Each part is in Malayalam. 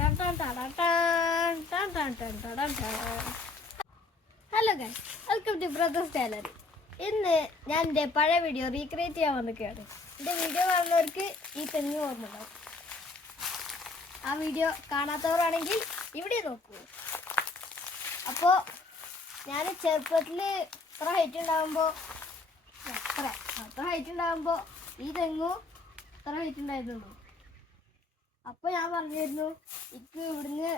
Hello guys, welcome to brothers gallery. ഇന്ന് ഞാൻ എൻ്റെ പഴയ വീഡിയോ റീക്രിയേറ്റ് ചെയ്യാൻ വന്നിരിക്കുകയാണ്. എൻ്റെ വീഡിയോ കാണുന്നവർക്ക് ഈ തെങ്ങ് ഓർമ്മയുണ്ടാവും. ആ വീഡിയോ കാണാത്തവരാണെങ്കിൽ ഇവിടെ നോക്കൂ. അപ്പോൾ ഞാൻ ചെറുപ്പത്തിൽ ഇത്ര ഹൈറ്റ് ഉണ്ടാകുമ്പോൾ ഈ തെങ്ങും ഇത്ര ഹൈറ്റ് ഉണ്ടായിരുന്നുള്ളൂ. അപ്പോൾ ഞാൻ പറഞ്ഞിരുന്നു എനിക്ക് ഇവിടുന്ന്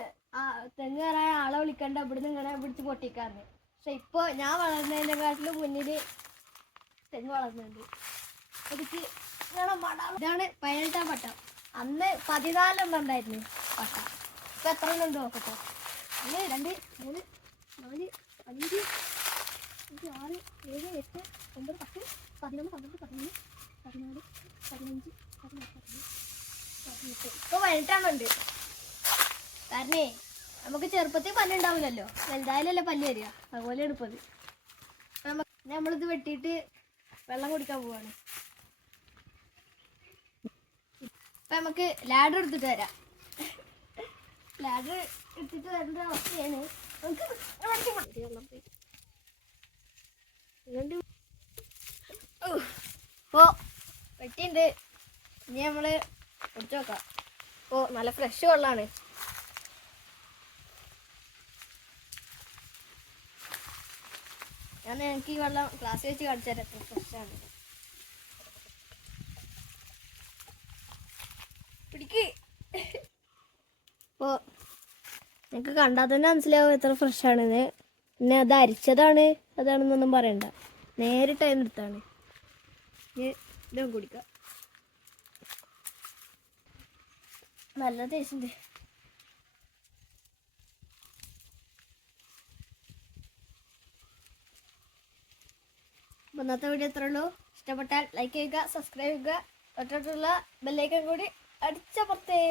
തെങ്ങ് കയറാൻ ആളെ വിളിക്കണ്ട, ഇവിടുന്ന് ഇങ്ങനെ പിടിച്ച് പൊട്ടിക്കാന്ന്. പക്ഷെ ഇപ്പോൾ ഞാൻ വളർന്നതിനെക്കാട്ടിലും മുന്നിൽ തെങ്ങ് വളർന്നുണ്ട്. എനിക്ക് ഇങ്ങനെ ഇതാണ് 18ാം പട്ടം. അന്ന് 14 ഉണ്ടായിരുന്നു പട്ടം. ഇപ്പം എത്ര ഉണ്ട് നോക്കട്ടെ. 1 2 3 4 5 6 7 8 9 10 11 12 13 14 15 16 ഇപ്പോൾ 18 ഉണ്ട്. കാരണേ നമുക്ക് ചെറുപ്പത്തിൽ പല്ലുണ്ടാവില്ലല്ലോ, വലുതായാലല്ലേ പല്ല് വരിക. അതുപോലെയാണ് ഇപ്പോൾ അത്. നമ്മളിത് വെട്ടിയിട്ട് വെള്ളം കുടിക്കാൻ പോവാണ്. ഇപ്പം നമുക്ക് ലാഡർ എടുത്തിട്ട് വരാം. ലാഡർ എടുത്തിട്ട് വരേണ്ട അവസ്ഥയാണ്. ഇപ്പോൾ വെട്ടിയുണ്ട്. ഇനി നമ്മൾ കുടിച്ചു നോക്കാം. ഇപ്പോൾ നല്ല ഫ്രഷ് വെള്ളമാണ്. ഞാൻ എനിക്ക് ഈ വെള്ളം ഗ്ലാസ് വെച്ച് കാണിച്ചു തരാം എത്ര ഫ്രഷാണ്. പിടിക്ക്. ഇപ്പോൾ നിങ്ങൾക്ക് കണ്ടാൽ തന്നെ മനസ്സിലാവും എത്ര ഫ്രഷാണെന്ന്. പിന്നെ അത് അതാണെന്നൊന്നും പറയണ്ട, നേരിട്ട് അതിനെടുത്താണ്. ഇതും കുടിക്കാം. നല്ല ടേസ്റ്റ്. അപ്പോൾ ഇന്നത്തെ വീഡിയോ ഇത്രേ ഉള്ളൂ. ഇഷ്ടപ്പെട്ടാൽ ലൈക്ക് ചെയ്യുക, സബ്സ്ക്രൈബ് ചെയ്യുക, തൊട്ടടുത്തുള്ള ബെല്ലൈക്കൺ കൂടി അടിച്ചമർത്തേ.